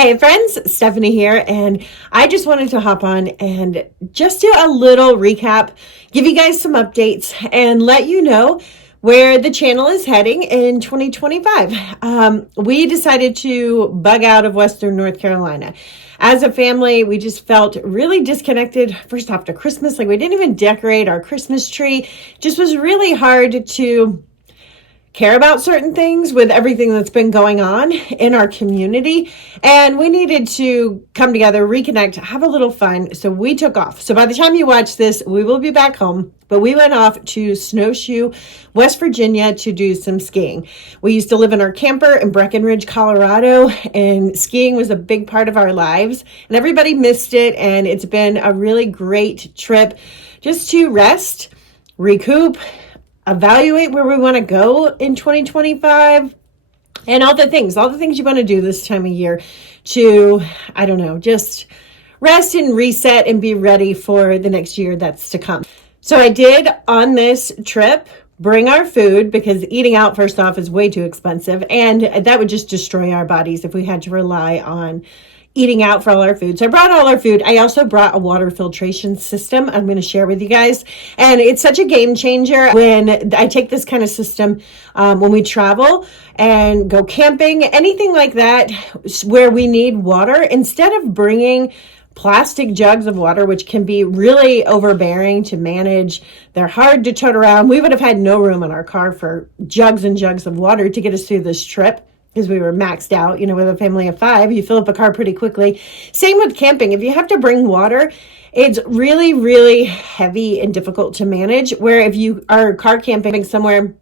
Hey friends, Stephanie here, and I just wanted to hop on and just do a little recap, give you guys some updates, and let you know where the channel is heading in 2025. We decided to bug out of Western North Carolina. As a family, we just felt really disconnected. First off, to Christmas, like we didn't even decorate our Christmas tree. Just was really hard to care about certain things with everything that's been going on in our community. And we needed to come together, reconnect, have a little fun. So we took off. So by the time you watch this, we will be back home. But we went off to Snowshoe, West Virginia to do some skiing. We used to live in our camper in Breckenridge, Colorado, and skiing was a big part of our lives. And everybody missed it. And it's been a really great trip just to rest, recoup, evaluate where we want to go in 2025 and all the things you want to do this time of year to, I don't know, just rest and reset and be ready for the next year that's to come. So I did on this trip bring our food because eating out, first off, is way too expensive. And that would just destroy our bodies if we had to rely on eating out for all our food. So I brought all our food. I also brought a water filtration system I'm going to share with you guys. And it's such a game changer when I take this kind of system when we travel and go camping, anything like that, where we need water. Instead of bringing plastic jugs of water, which can be really overbearing to manage, they're hard to tote around. We would have had no room in our car for jugs and jugs of water to get us through this trip, because we were maxed out, with a family of 5, you fill up a car pretty quickly. Same with camping. If you have to bring water, it's really, really heavy and difficult to manage. Where if you are car camping somewhere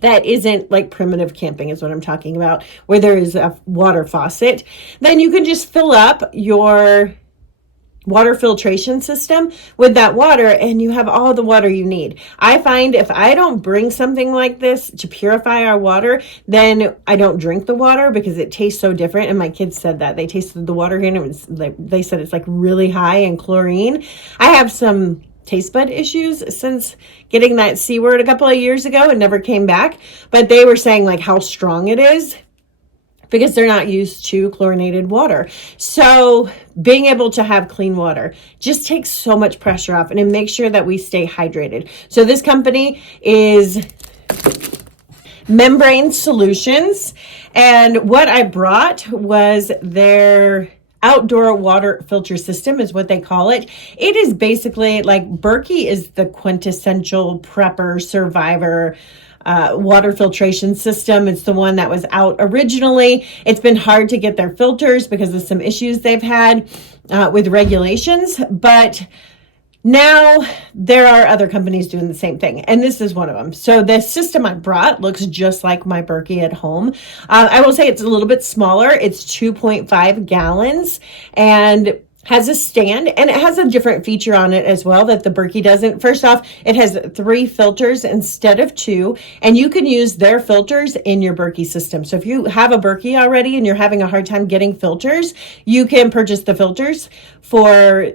that isn't like primitive camping is what I'm talking about, where there is a water faucet, then you can just fill up your water filtration system with that water and you have all the water you need. I find if I don't bring something like this to purify our water, then I don't drink the water because it tastes so different. And my kids said that they tasted the water here and it was like, they said it's like really high in chlorine. I have some taste bud issues since getting that C word a couple of years ago and never came back, but they were saying like how strong it is, because they're not used to chlorinated water. So being able to have clean water just takes so much pressure off and it makes sure that we stay hydrated. So this company is Membrane Solutions. And what I brought was their outdoor water filter system is what they call it. It is basically like Berkey is the quintessential prepper survivor water filtration system. It's the one that was out originally. It's been hard to get their filters because of some issues they've had with regulations, but now there are other companies doing the same thing, and this is one of them. So the system I brought looks just like my Berkey at home. I will say it's a little bit smaller. It's 2.5 gallons and has a stand, and it has a different feature on it as well that the Berkey doesn't. First off, it has 3 filters instead of 2, and you can use their filters in your Berkey system. So if you have a Berkey already and you're having a hard time getting filters, you can purchase the filters for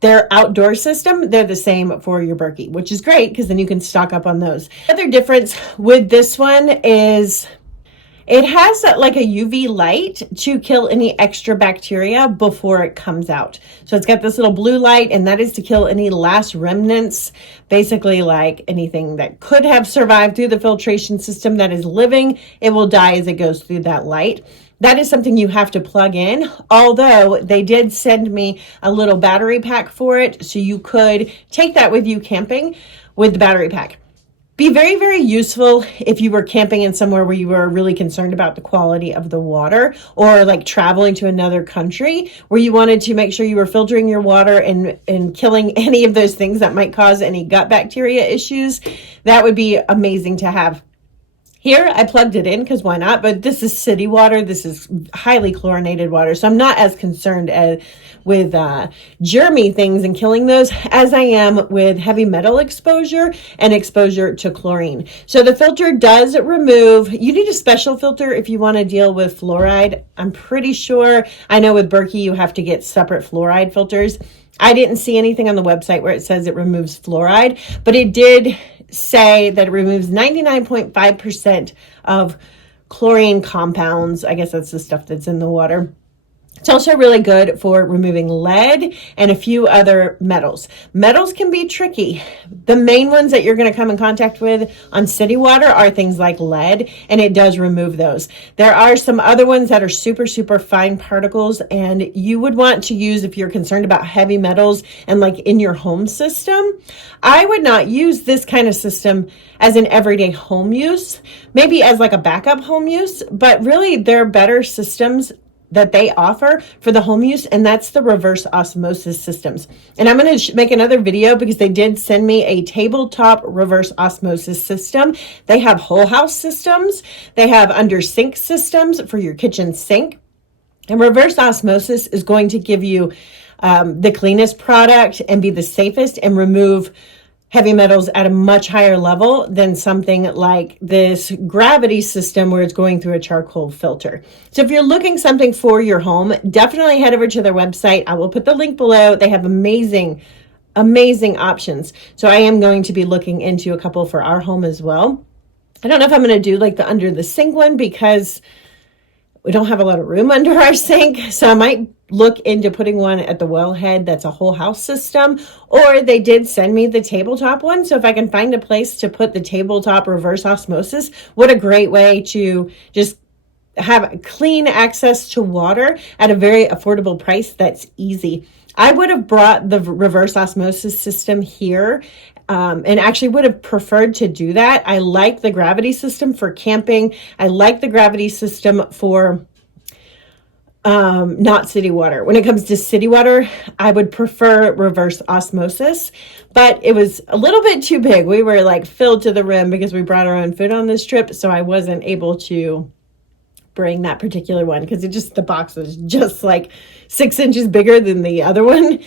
their outdoor system. They're the same for your Berkey, which is great because then you can stock up on those. The other difference with this one is it has like a UV light to kill any extra bacteria before it comes out. So it's got this little blue light, and that is to kill any last remnants, basically like anything that could have survived through the filtration system that is living. It will die as it goes through that light. That is something you have to plug in, although they did send me a little battery pack for it, so you could take that with you camping with the battery pack. Be very, very useful if you were camping in somewhere where you were really concerned about the quality of the water, or like traveling to another country where you wanted to make sure you were filtering your water and killing any of those things that might cause any gut bacteria issues. That would be amazing to have. Here, I plugged it in because why not? But this is city water. This is highly chlorinated water. So I'm not as concerned with germy things and killing those as I am with heavy metal exposure and exposure to chlorine. So the filter does remove, you need a special filter if you want to deal with fluoride. I'm pretty sure, I know with Berkey you have to get separate fluoride filters. I didn't see anything on the website where it says it removes fluoride, but it did say that it removes 99.5% of chlorine compounds. I guess that's the stuff that's in the water. It's also really good for removing lead and a few other metals. Metals can be tricky. The main ones that you're going to come in contact with on city water are things like lead, and it does remove those. There are some other ones that are super, super fine particles, and you would want to use if you're concerned about heavy metals and like in your home system. I would not use this kind of system as an everyday home use, maybe as like a backup home use, but really there are better systems that they offer for the home use, and that's the reverse osmosis systems. And I'm going to make another video because they did send me a tabletop reverse osmosis system. They have whole house systems. They have under sink systems for your kitchen sink. And reverse osmosis is going to give you the cleanest product and be the safest and remove heavy metals at a much higher level than something like this gravity system where it's going through a charcoal filter. So if you're looking something for your home, definitely head over to their website. I will put the link below. They have amazing options. So I am going to be looking into a couple for our home as well. I don't know if I'm going to do like the under the sink one because we don't have a lot of room under our sink. So I might look into putting one at the wellhead that's a whole house system, or they did send me the tabletop one. So if I can find a place to put the tabletop reverse osmosis, what a great way to just have clean access to water at a very affordable price that's easy. I would have brought the reverse osmosis system here and actually would have preferred to do that. I like the gravity system for camping. I like the gravity system for not city water. When it comes to city water, I would prefer reverse osmosis, but it was a little bit too big. We were like filled to the rim because we brought our own food on this trip, so I wasn't able to bring that particular one because the box was just like 6 inches bigger than the other one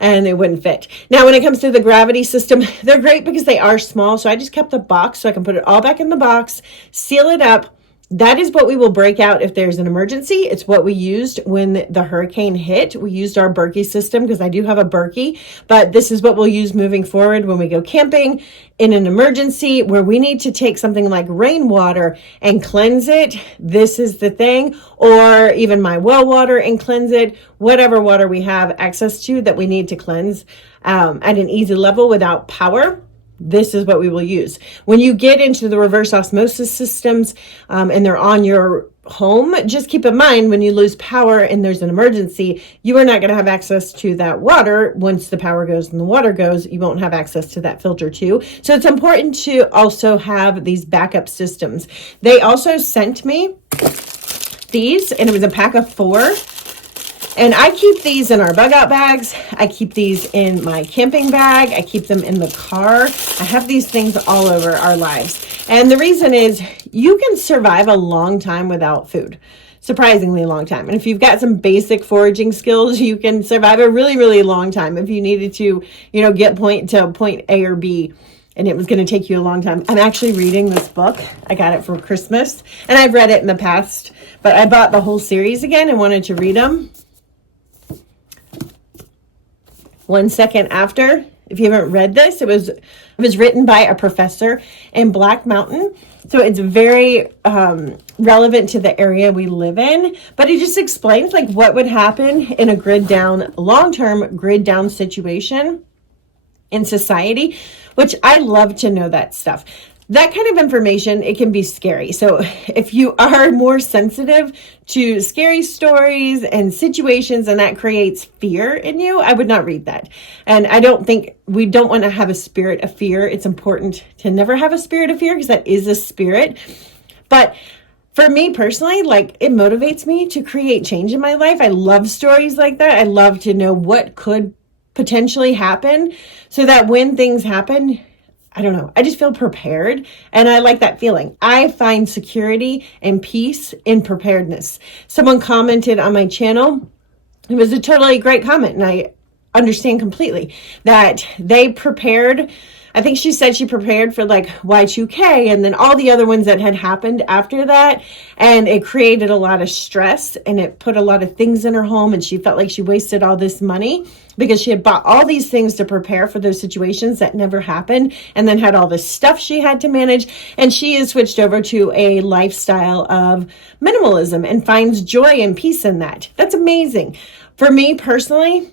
and it wouldn't fit. Now, when it comes to the gravity system, they're great because they are small. So I just kept the box so I can put it all back in the box, seal it up. That is what we will break out if there's an emergency. It's what we used when the hurricane hit. We used our Berkey system because I do have a Berkey, but this is what we'll use moving forward when we go camping in an emergency where we need to take something like rainwater and cleanse it. This is the thing, or even my well water and cleanse it, whatever water we have access to that we need to cleanse at an easy level without power. This is what we will use. When you get into the reverse osmosis systems and they're on your home, just keep in mind when you lose power and there's an emergency, you are not going to have access to that water. Once the power goes and the water goes, you won't have access to that filter too. So it's important to also have these backup systems. They also sent me these, and it was a pack of 4. And I keep these in our bug out bags. I keep these in my camping bag. I keep them in the car. I have these things all over our lives. And the reason is you can survive a long time without food. Surprisingly long time. And if you've got some basic foraging skills, you can survive a really, really long time if you needed to, get point A or B. And it was going to take you a long time. I'm actually reading this book. I got it for Christmas. And I've read it in the past. But I bought the whole series again and wanted to read them. 1 second after. If you haven't read this, it was written by a professor in Black Mountain. So it's very relevant to the area we live in. But it just explains like what would happen in a long-term grid down situation in society, which I love to know that stuff. That kind of information, it can be scary. So if you are more sensitive to scary stories and situations and that creates fear in you, I would not read that. And we don't want to have a spirit of fear. It's important to never have a spirit of fear because that is a spirit. But for me personally, it motivates me to create change in my life. I love stories like that. I love to know what could potentially happen so that when things happen, I don't know, I just feel prepared, and I like that feeling. I find security and peace in preparedness. Someone commented on my channel. It was a totally great comment, and I understand completely that they prepared. I think she said she prepared for Y2K and then all the other ones that had happened after that. And it created a lot of stress and it put a lot of things in her home. And she felt like she wasted all this money because she had bought all these things to prepare for those situations that never happened. And then had all this stuff she had to manage. And she has switched over to a lifestyle of minimalism and finds joy and peace in that. That's amazing. amazing. For me personally,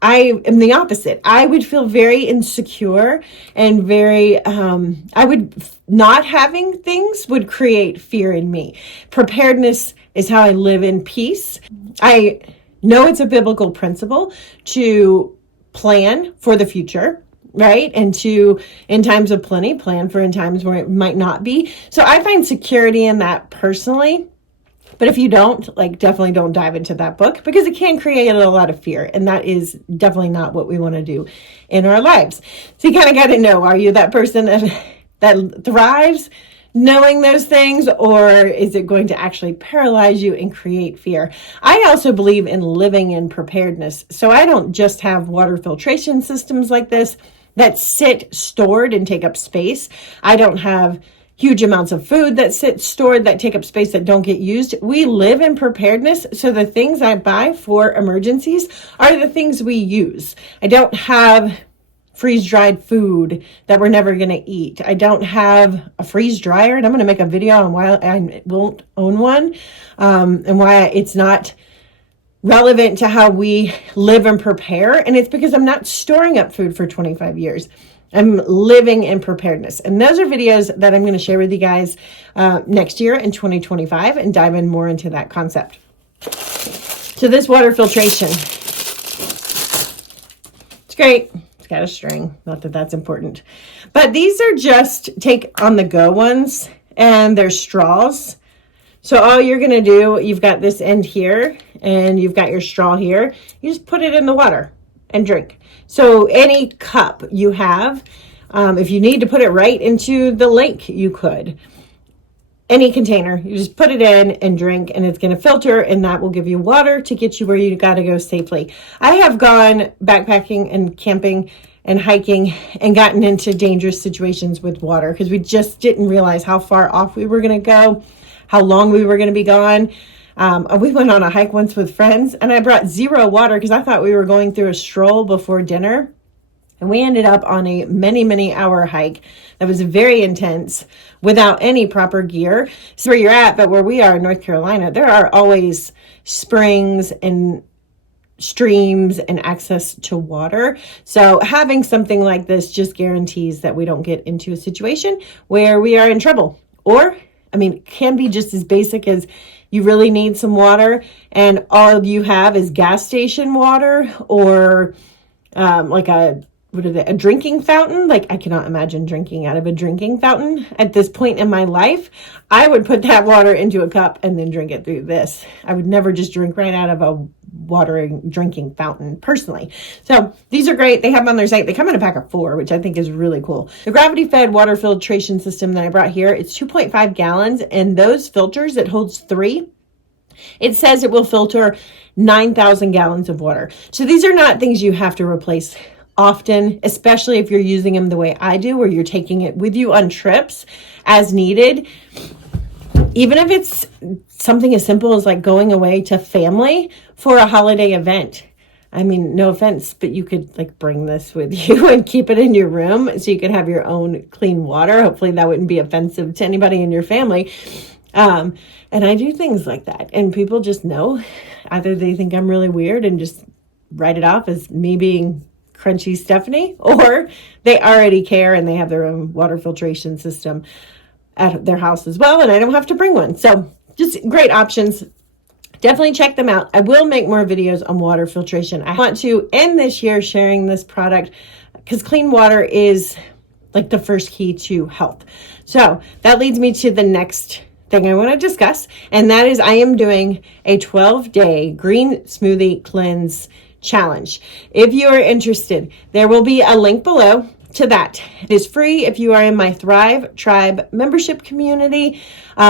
I am the opposite. I would feel very insecure and not having things would create fear in me. Preparedness is how I live in peace. I know it's a biblical principle to plan for the future, right? And to, in times of plenty, plan for in times where it might not be. So I find security in that personally. But if you don't, definitely don't dive into that book because it can create a lot of fear. And that is definitely not what we want to do in our lives. So you kind of got to know, are you that person that thrives knowing those things, or is it going to actually paralyze you and create fear? I also believe in living in preparedness. So I don't just have water filtration systems like this that sit stored and take up space. I don't have huge amounts of food that sit stored that take up space that don't get used. We live in preparedness. So the things I buy for emergencies are the things we use. I don't have freeze-dried food that we're never going to eat. I don't have a freeze dryer, and I'm going to make a video on why I won't own one, and why it's not relevant to how we live and prepare. And it's because I'm not storing up food for 25 years. I'm living in preparedness. And those are videos that I'm going to share with you guys next year in 2025 and dive in more into that concept. So this water filtration, it's great. It's got a string. Not that that's important. But these are just take on the go ones, and they're straws. So all you're going to do, you've got this end here and you've got your straw here. You just put it in the water and drink. So any cup you have, if you need to put it right into the lake, you could. Any container, you just put it in and drink, and it's going to filter, and that will give you water to get you where you got to go safely. I have gone backpacking and camping and hiking and gotten into dangerous situations with water because we just didn't realize how far off we were going to go, how long we were going to be gone. We went on a hike once with friends, and I brought zero water because I thought we were going through a stroll before dinner. And we ended up on a many hour hike that was very intense without any proper gear. So where you're at, but where we are in North Carolina, there are always springs and streams and access to water. So having something like this just guarantees that we don't get into a situation where we are in trouble. Or, it can be just as basic as you really need some water and all you have is gas station water or a drinking fountain. I cannot imagine drinking out of a drinking fountain at this point in my life. I would put that water into a cup and then drink it through this. I would never just drink right out of a drinking fountain personally. So these are great. They have them on their site. They come in a pack of 4, which I think is really cool. The gravity fed water filtration system that I brought here, it's 2.5 gallons, and those filters, it holds 3. It says it will filter 9,000 gallons of water. So these are not things you have to replace often, especially if you're using them the way I do, where you're taking it with you on trips as needed. Even if it's something as simple as going away to family for a holiday event. No offense, but you could bring this with you and keep it in your room so you could have your own clean water. Hopefully that wouldn't be offensive to anybody in your family. And I do things like that, and people just know. Either they think I'm really weird and just write it off as me being Crunchy Stephanie, or they already care and they have their own water filtration system at their house as well, and I don't have to bring one. So just great options. Definitely check them out. I will make more videos on water filtration. I want to end this year sharing this product because clean water is the first key to health. So that leads me to the next thing I want to discuss, and that is I am doing a 12-day green smoothie cleanse challenge. If you are interested, there will be a link below to that. It is free if you are in my Thrive Tribe membership community,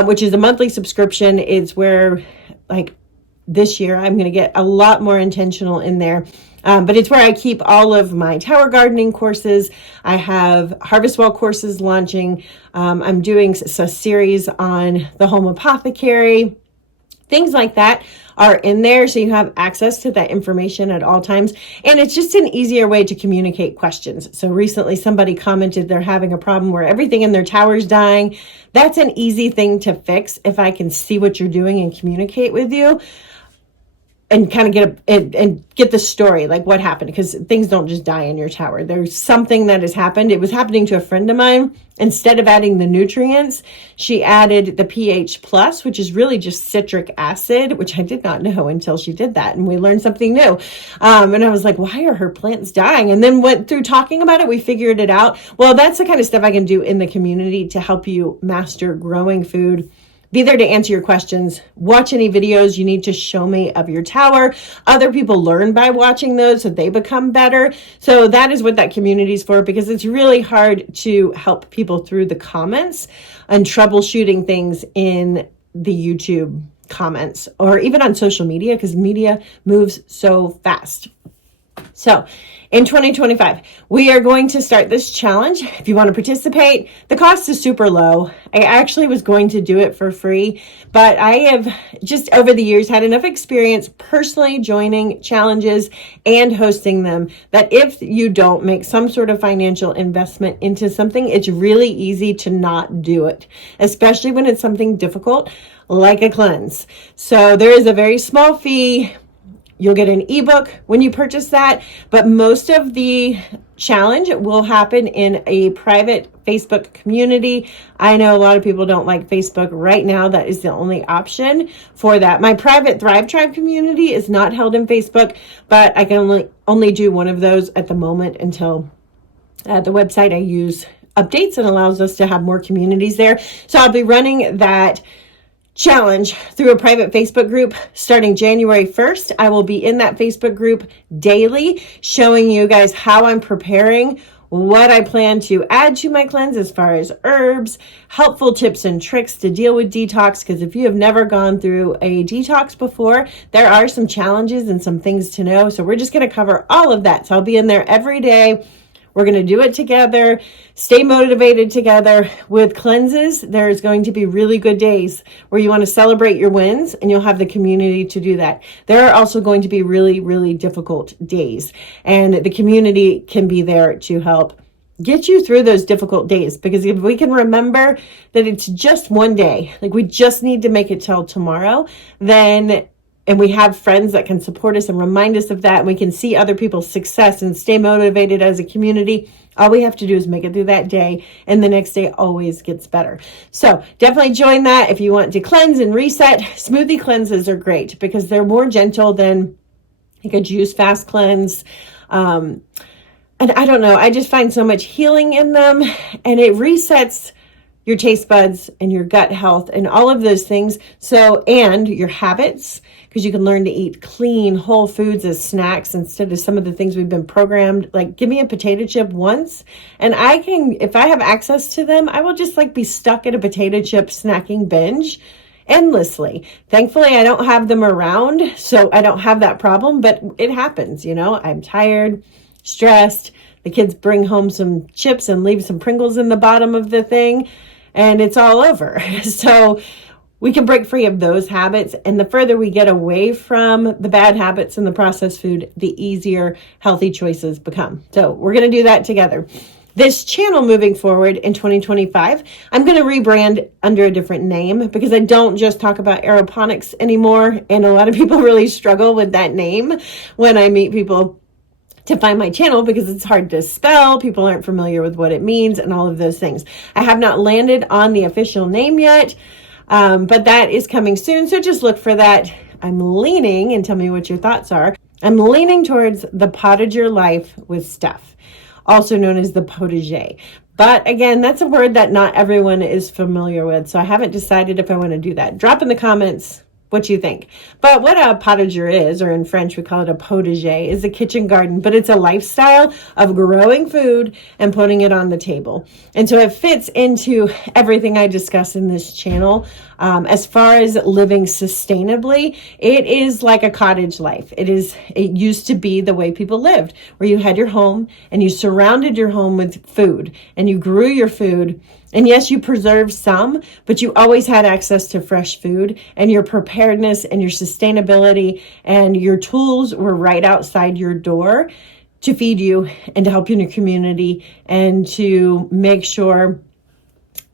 which is a monthly subscription. It's where this year I'm going to get a lot more intentional in there. But it's where I keep all of my tower gardening courses. I have Harvest Well courses launching. I'm doing a series on the home apothecary. Things like that are in there, so you have access to that information at all times. And it's just an easier way to communicate questions. So recently somebody commented they're having a problem where everything in their tower is dying. That's an easy thing to fix if I can see what you're doing and communicate with you. and kind of get the story, like what happened, because things don't just die in your tower. There's something that has happened. It was happening to a friend of mine. Instead of adding the nutrients, she added the pH plus, which is really just citric acid, which I did not know until she did that. And we learned something new. And I was like, why are her plants dying? And then went through talking about it. We figured it out. Well, that's the kind of stuff I can do in the community to help you master growing food. Be there to answer your questions. Watch any videos you need to show me of your tower. Other people learn by watching those, so they become better. So that is what that community is for, because it's really hard to help people through the comments and troubleshooting things in the YouTube comments or even on social media, because media moves so fast. So in 2025, we are going to start this challenge. If you want to participate, the cost is super low. I actually was going to do it for free, but I have just over the years had enough experience personally joining challenges and hosting them that if you don't make some sort of financial investment into something, it's really easy to not do it, especially when it's something difficult like a cleanse. So there is a very small fee. You'll get an ebook when you purchase that, but most of the challenge will happen in a private Facebook community. I know a lot of people don't like Facebook right now. That is the only option for that. My private Thrive Tribe community is not held in Facebook, but I can only do one of those at the moment until the website I use updates and allows us to have more communities there. So I'll be running that challenge through a private Facebook group starting January 1st. I will be in that Facebook group daily, showing you guys how I'm preparing, what I plan to add to my cleanse as far as herbs, helpful tips and tricks to deal with detox. Because if you have never gone through a detox before, there are some challenges and some things to know. So we're just going to cover all of that. So I'll be in there every day. We're going to do it together, stay motivated together. With cleanses, there's going to be really good days where you want to celebrate your wins, and you'll have the community to do that. There are also going to be really, really difficult days, and the community can be there to help get you through those difficult days. Because if we can remember that it's just one day, like we just need to make it till tomorrow, then and we have friends that can support us and remind us of that, and we can see other people's success and stay motivated as a community. All we have to do is make it through that day, and the next day always gets better. So definitely join that if you want to cleanse and reset. Smoothie cleanses are great because they're more gentle than like a juice fast cleanse. And I don't know, I just find so much healing in them, and it resets your taste buds and your gut health and all of those things. So, and your habits, because you can learn to eat clean, whole foods as snacks instead of some of the things we've been programmed. Like, give me a potato chip once, and I can, if I have access to them, I will just like be stuck at a potato chip snacking binge endlessly. Thankfully, I don't have them around, so I don't have that problem, but it happens, you know. I'm tired, stressed. The kids bring home some chips and leave some Pringles in the bottom of the thing, and it's all over. So we can break free of those habits. And the further we get away from the bad habits and the processed food, the easier healthy choices become. So we're going to do that together. This channel moving forward in 2025, I'm going to rebrand under a different name because I don't just talk about aeroponics anymore. And a lot of people really struggle with that name when I meet people to find my channel because it's hard to spell. People aren't familiar with what it means and all of those things. I have not landed on the official name yet, but that is coming soon. So just look for that. I'm leaning, and tell me what your thoughts are. I'm leaning towards the potager life with stuff, also known as the potager. But again, that's a word that not everyone is familiar with. So I haven't decided if I want to do that. Drop in the comments what you think. But what a potager is, or in French we call it a potager, is a kitchen garden, but it's a lifestyle of growing food and putting it on the table. And so it fits into everything I discuss in this channel. As far as living sustainably, it is like a cottage life. It used to be the way people lived, where you had your home and you surrounded your home with food and you grew your food. And yes, you preserved some, but you always had access to fresh food, and your preparedness and your sustainability and your tools were right outside your door to feed you and to help you in your community and to make sure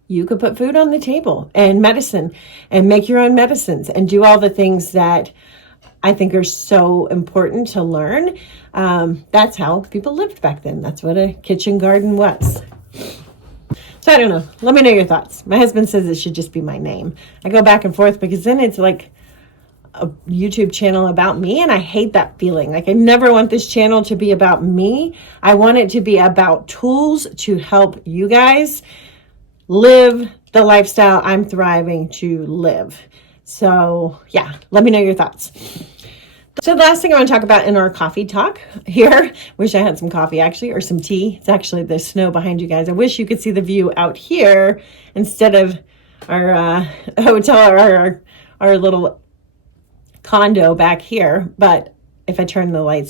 you could put food on the table and medicine and make your own medicines and do all the things that I think are so important to learn. That's how people lived back then. That's what a kitchen garden was. So I don't know. Let me know your thoughts. My husband says it should just be my name. I go back and forth because then it's like a YouTube channel about me, and I hate that feeling. Like, I never want this channel to be about me. I want it to be about tools to help you guys live the lifestyle I'm thriving to live. So yeah, let me know your thoughts. So the last thing I want to talk about in our coffee talk here, wish I had some coffee actually, or some tea. It's actually the snow behind you guys. I wish you could see the view out here instead of our hotel or our little condo back here. But if I turn the light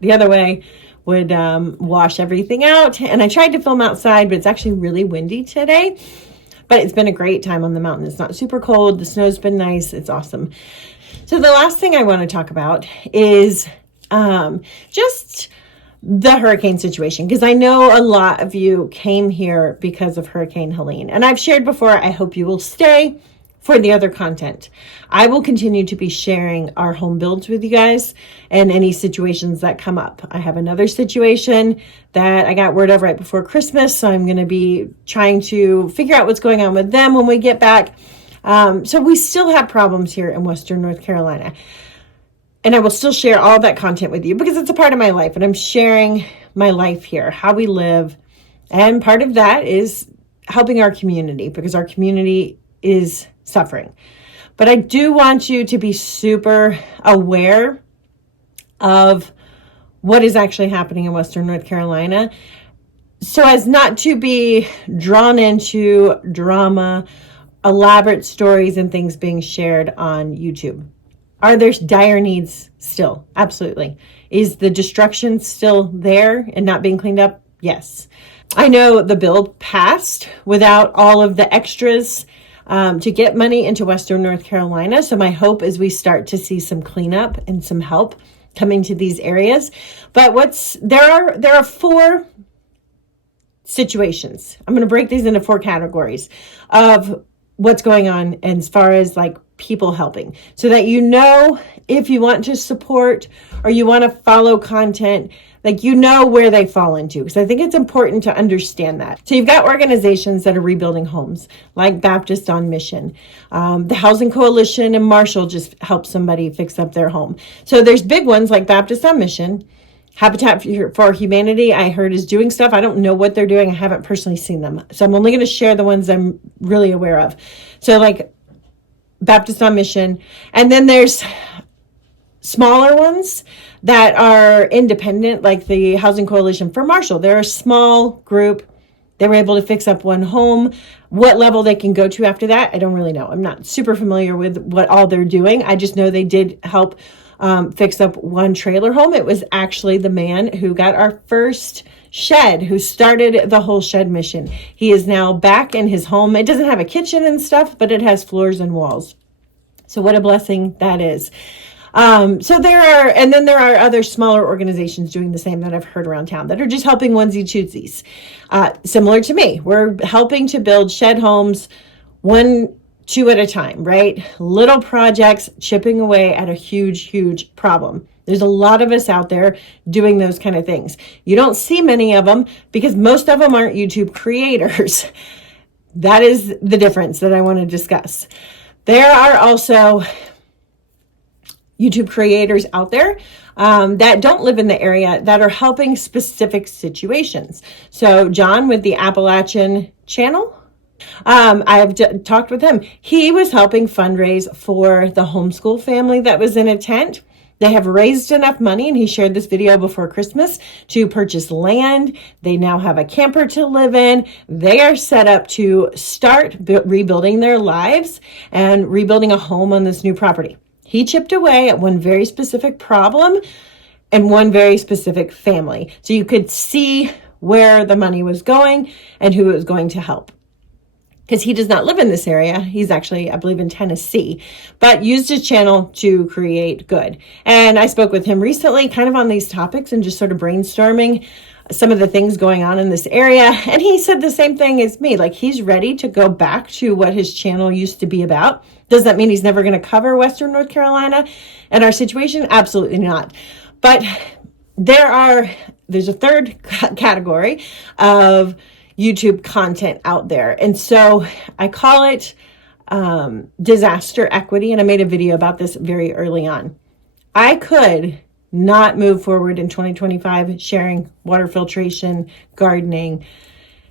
the other way would wash everything out. And I tried to film outside, but it's actually really windy today. But it's been a great time on the mountain. It's not super cold. The snow's been nice. It's awesome. So the last thing I want to talk about is just the hurricane situation, because I know a lot of you came here because of Hurricane Helene. And I've shared before, I hope you will stay for the other content. I will continue to be sharing our home builds with you guys and any situations that come up. I have another situation that I got word of right before Christmas, so I'm going to be trying to figure out what's going on with them when we get back. So we still have problems here in Western North Carolina. And I will still share all that content with you because it's a part of my life, and I'm sharing my life here, how we live. And part of that is helping our community, because our community is suffering. But I do want you to be super aware of what is actually happening in Western North Carolina, so as not to be drawn into drama, elaborate stories, and things being shared on YouTube. Are there dire needs still? Absolutely. Is the destruction still there and not being cleaned up? Yes. I know the bill passed without all of the extras to get money into Western North Carolina. So my hope is we start to see some cleanup and some help coming to these areas. But there are 4 situations. I'm going to break these into 4 categories of what's going on as far as like people helping, so that you know if you want to support or you want to follow content, like you know where they fall into, because I think it's important to understand that. So you've got organizations that are rebuilding homes, like Baptist on Mission. The Housing Coalition in Marshall just helped somebody fix up their home. So there's big ones like Baptist on Mission. Habitat for Humanity, I heard, is doing stuff. I don't know what they're doing. I haven't personally seen them. So I'm only going to share the ones I'm really aware of. So like Baptist on Mission. And then there's smaller ones that are independent, like the Housing Coalition for Marshall. They're a small group. They were able to fix up one home. What level they can go to after that, I don't really know. I'm not super familiar with what all they're doing. I just know they did help fix up one trailer home. It was actually the man who got our first shed, who started the whole shed mission. He is now back in his home. It doesn't have a kitchen and stuff, but it has floors and walls. So what a blessing that is. So there are other smaller organizations doing the same that I've heard around town that are just helping onesie-twotsies. Similar to me, we're helping to build shed homes 1-2 at a time, right? Little projects chipping away at a huge problem. There's a lot of us out there doing those kind of things. You don't see many of them because most of them aren't YouTube creators. That is the difference that I want to discuss. There are also YouTube creators out there that don't live in the area that are helping specific situations. So John with the Appalachian channel, I've talked with him. He was helping fundraise for the homeschool family that was in a tent. They have raised enough money, and he shared this video before Christmas, to purchase land. They now have a camper to live in. They are set up to start rebuilding their lives and rebuilding a home on this new property. He chipped away at one very specific problem and one very specific family. So you could see where the money was going and who it was going to help. Because he does not live in this area. He's actually, I believe, in Tennessee, but used his channel to create good. And I spoke with him recently kind of on these topics and just sort of brainstorming some of the things going on in this area. And he said the same thing as me, like he's ready to go back to what his channel used to be about, Does that mean he's never going to cover Western North Carolina and our situation? Absolutely not. But there's a third category of YouTube content out there. And so I call it disaster equity. And I made a video about this very early on. I could not move forward in 2025 sharing water filtration, gardening,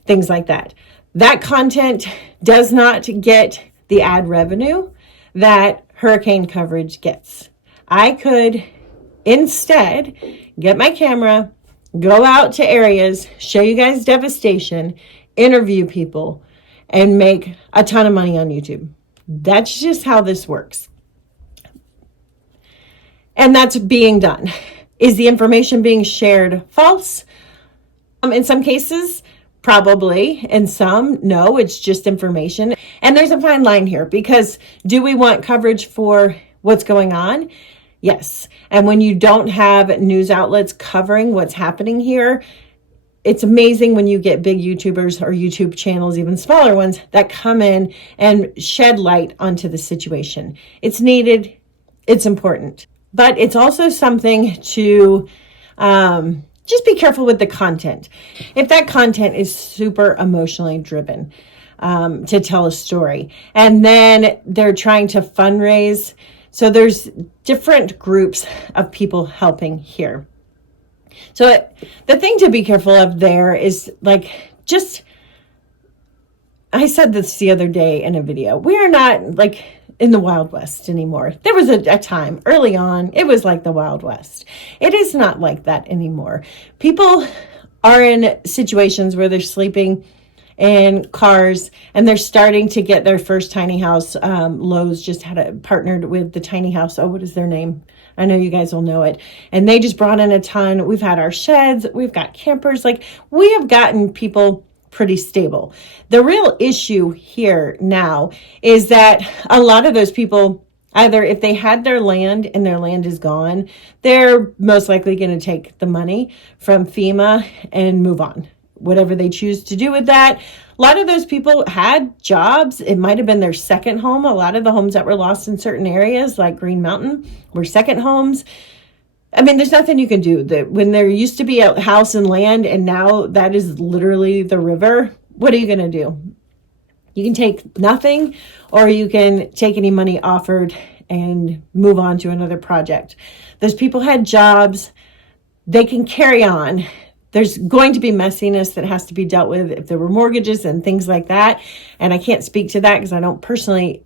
things like that. That content does not get the ad revenue that hurricane coverage gets. I could instead get my camera, go out to areas, show you guys devastation, interview people, and make a ton of money on YouTube. That's just how this works. And that's being done. Is the information being shared false? In some cases, probably. In some, no, it's just information. And there's a fine line here, because do we want coverage for what's going on? Yes. And when you don't have news outlets covering what's happening here, it's amazing when you get big YouTubers or YouTube channels, even smaller ones, that come in and shed light onto the situation. It's needed. It's important. But it's also something to just be careful with the content. If that content is super emotionally driven to tell a story, and then they're trying to fundraise, so there's different groups of people helping here. So the thing to be careful of there is, like, just, I said this the other day in a video, we are not like in the Wild West anymore. There was a time early on, it was like the Wild West. It is not like that anymore. People are in situations where they're sleeping in cars and they're starting to get their first tiny house. Lowe's just partnered with the tiny house. Oh, what is their name? I know you guys will know it. And they just brought in a ton. We've had our sheds. We've got campers. Like, we have gotten people pretty stable. The real issue here now is that a lot of those people, either if they had their land and their land is gone, they're most likely going to take the money from FEMA and move on. Whatever they choose to do with that. A lot of those people had jobs. It might have been their second home. A lot of the homes that were lost in certain areas, like Green Mountain, were second homes. I mean, there's nothing you can do. When there used to be a house and land, and now that is literally the river, what are you going to do? You can take nothing, or you can take any money offered and move on to another project. Those people had jobs. They can carry on. There's going to be messiness that has to be dealt with if there were mortgages and things like that. And I can't speak to that because I'm not personally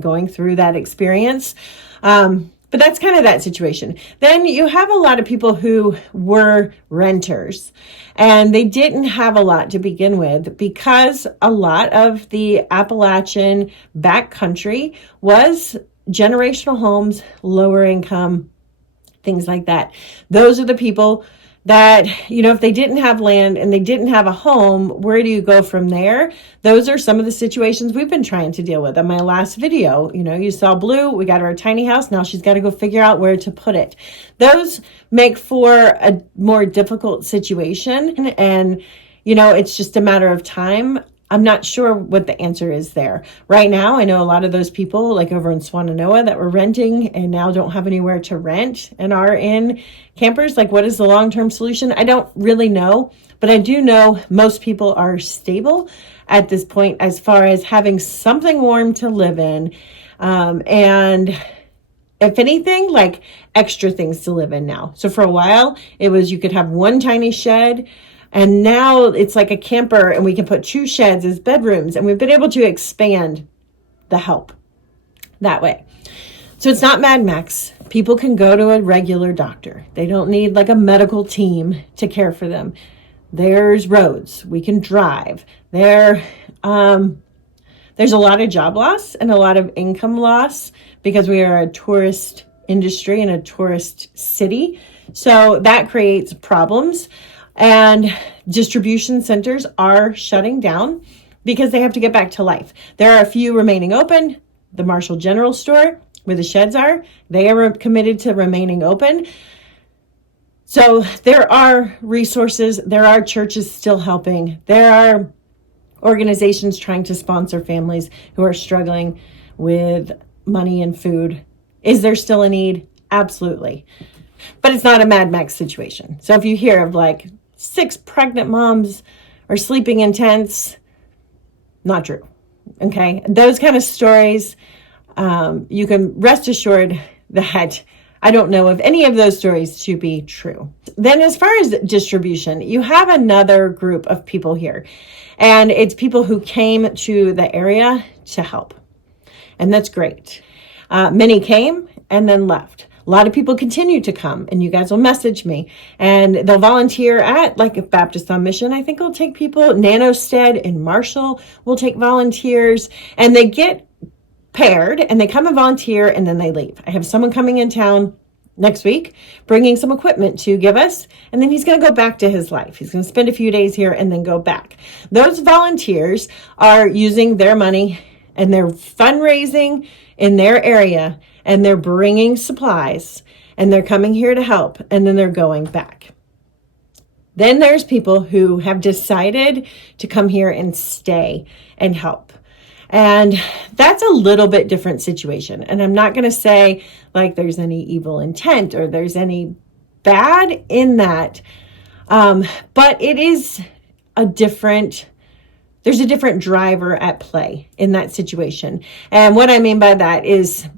going through that experience. But that's kind of that situation. Then you have a lot of people who were renters, and they didn't have a lot to begin with, because a lot of the Appalachian backcountry was generational homes, lower income, things like that. Those are the people that, if they didn't have land and they didn't have a home, where do you go from there? Those are some of the situations we've been trying to deal with. In my last video, you saw Blue, we got her a tiny house. Now she's got to go figure out where to put it. Those make for a more difficult situation. And, it's just a matter of time. I'm not sure what the answer is there. Right now, I know a lot of those people, like over in Swannanoa, that were renting and now don't have anywhere to rent and are in campers. Like, what is the long-term solution? I don't really know, but I do know most people are stable at this point as far as having something warm to live in. And if anything, like extra things to live in now. So for a while, it was you could have one tiny shed, and now it's like a camper, and we can put 2 sheds as bedrooms, and we've been able to expand the help that way. So it's not Mad Max. People can go to a regular doctor. They don't need like a medical team to care for them. There's roads. We can drive. There's a lot of job loss and a lot of income loss because we are a tourist industry and a tourist city. So that creates problems. And distribution centers are shutting down because they have to get back to life. There are a few remaining open. The Marshall General Store, where the sheds are, they are committed to remaining open. So there are resources. There are churches still helping. There are organizations trying to sponsor families who are struggling with money and food. Is there still a need? Absolutely. But it's not a Mad Max situation. So if you hear of like 6 pregnant moms are sleeping in tents, not true. Okay. Those kind of stories, you can rest assured that I don't know of any of those stories to be true. Then as far as distribution, you have another group of people here, and it's people who came to the area to help. And that's great. Many came and then left. A lot of people continue to come, and you guys will message me, and they'll volunteer at like Baptist on Mission. I think we'll take people. Nanostead in Marshall will take volunteers, and they get paired and they come and volunteer and then they leave. I have someone coming in town next week bringing some equipment to give us, and then he's going to go back to his life. He's going to spend a few days here and then go back. Those volunteers are using their money and they're fundraising in their area, and they're bringing supplies, and they're coming here to help, and then they're going back. Then there's people who have decided to come here and stay and help. And that's a little bit different situation. And I'm not going to say like there's any evil intent or there's any bad in that. But it is there's a different driver at play in that situation. And what I mean by that is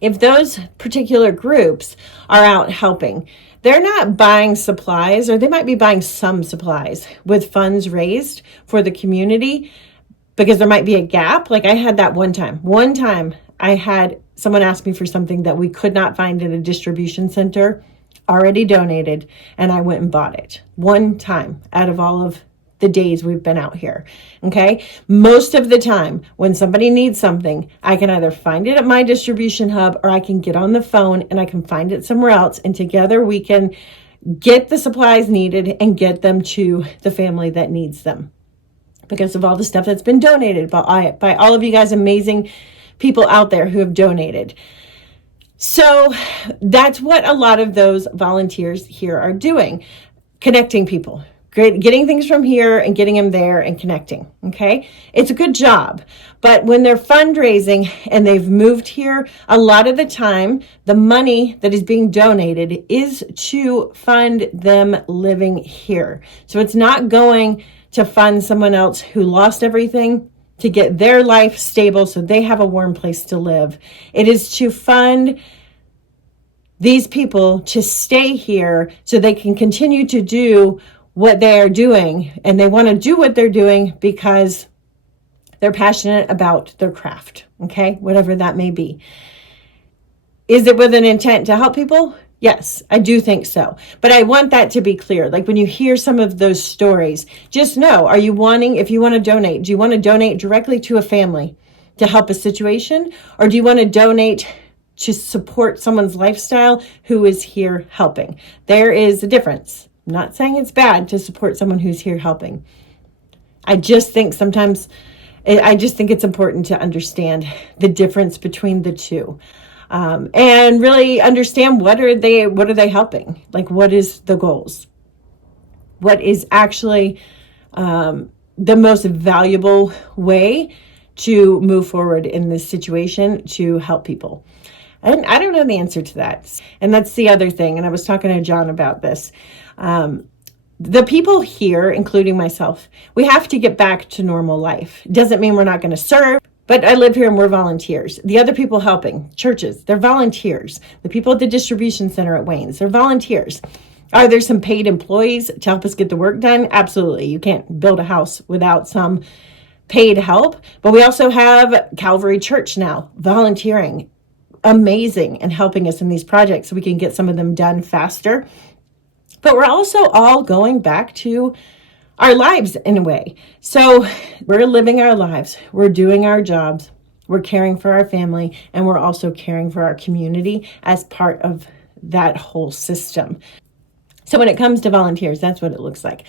if those particular groups are out helping, they're not buying supplies, or they might be buying some supplies with funds raised for the community, because there might be a gap. Like I had that one time. One time I had someone ask me for something that we could not find in a distribution center, already donated, and I went and bought it. One time out of all of the days we've been out here. Okay. Most of the time when somebody needs something, I can either find it at my distribution hub, or I can get on the phone and I can find it somewhere else. And together we can get the supplies needed and get them to the family that needs them, because of all the stuff that's been donated by all of you guys, amazing people out there who have donated. So that's what a lot of those volunteers here are doing, connecting people, getting things from here and getting them there and connecting. Okay. It's a good job. But when they're fundraising and they've moved here, a lot of the time, the money that is being donated is to fund them living here. So it's not going to fund someone else who lost everything to get their life stable so they have a warm place to live. It is to fund these people to stay here so they can continue to do what they are doing. And they want to do what they're doing because they're passionate about their craft. Okay, whatever that may be. Is it with an intent to help people? Yes, I do think so. But I want that to be clear. Like when you hear some of those stories, just know, are you wanting, if you want to donate, do you want to donate directly to a family to help a situation? Or do you want to donate to support someone's lifestyle who is here helping? There is a difference. I'm not saying it's bad to support someone who's here helping. I just think it's important to understand the difference between the two. And really understand what are they helping? Like, what is the goals? What is actually the most valuable way to move forward in this situation to help people? And I don't know the answer to that. And that's the other thing. And I was talking to John about this. The people here, including myself, we have to get back to normal life. Doesn't mean we're not going to serve. But I live here and we're volunteers. The other people helping, churches, they're volunteers. The people at the distribution center at Wayne's, they're volunteers. Are there some paid employees to help us get the work done? Absolutely. You can't build a house without some paid help. But we also have Calvary Church now volunteering, amazing, and helping us in these projects so we can get some of them done faster. But we're also all going back to our lives in a way. So we're living our lives. We're doing our jobs. We're caring for our family. And we're also caring for our community as part of that whole system. So when it comes to volunteers, that's what it looks like.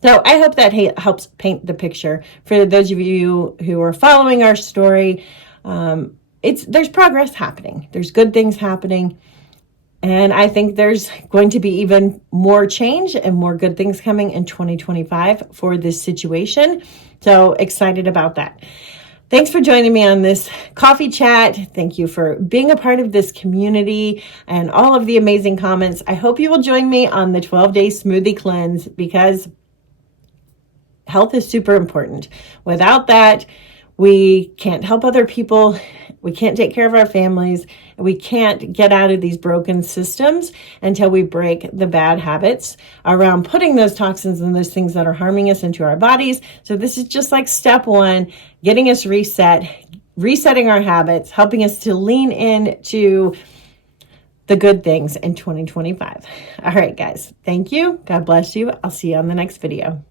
So I hope that helps paint the picture for those of you who are following our story. There's progress happening. There's good things happening. And I think there's going to be even more change and more good things coming in 2025 for this situation. So excited about that. Thanks for joining me on this coffee chat. Thank you for being a part of this community and all of the amazing comments. I hope you will join me on the 12-day smoothie cleanse, because health is super important. Without that, we can't help other people. We can't take care of our families. We can't get out of these broken systems until we break the bad habits around putting those toxins and those things that are harming us into our bodies. So this is just like step one, getting us resetting our habits, helping us to lean into the good things in 2025. All right, guys. Thank you. God bless you. I'll see you on the next video.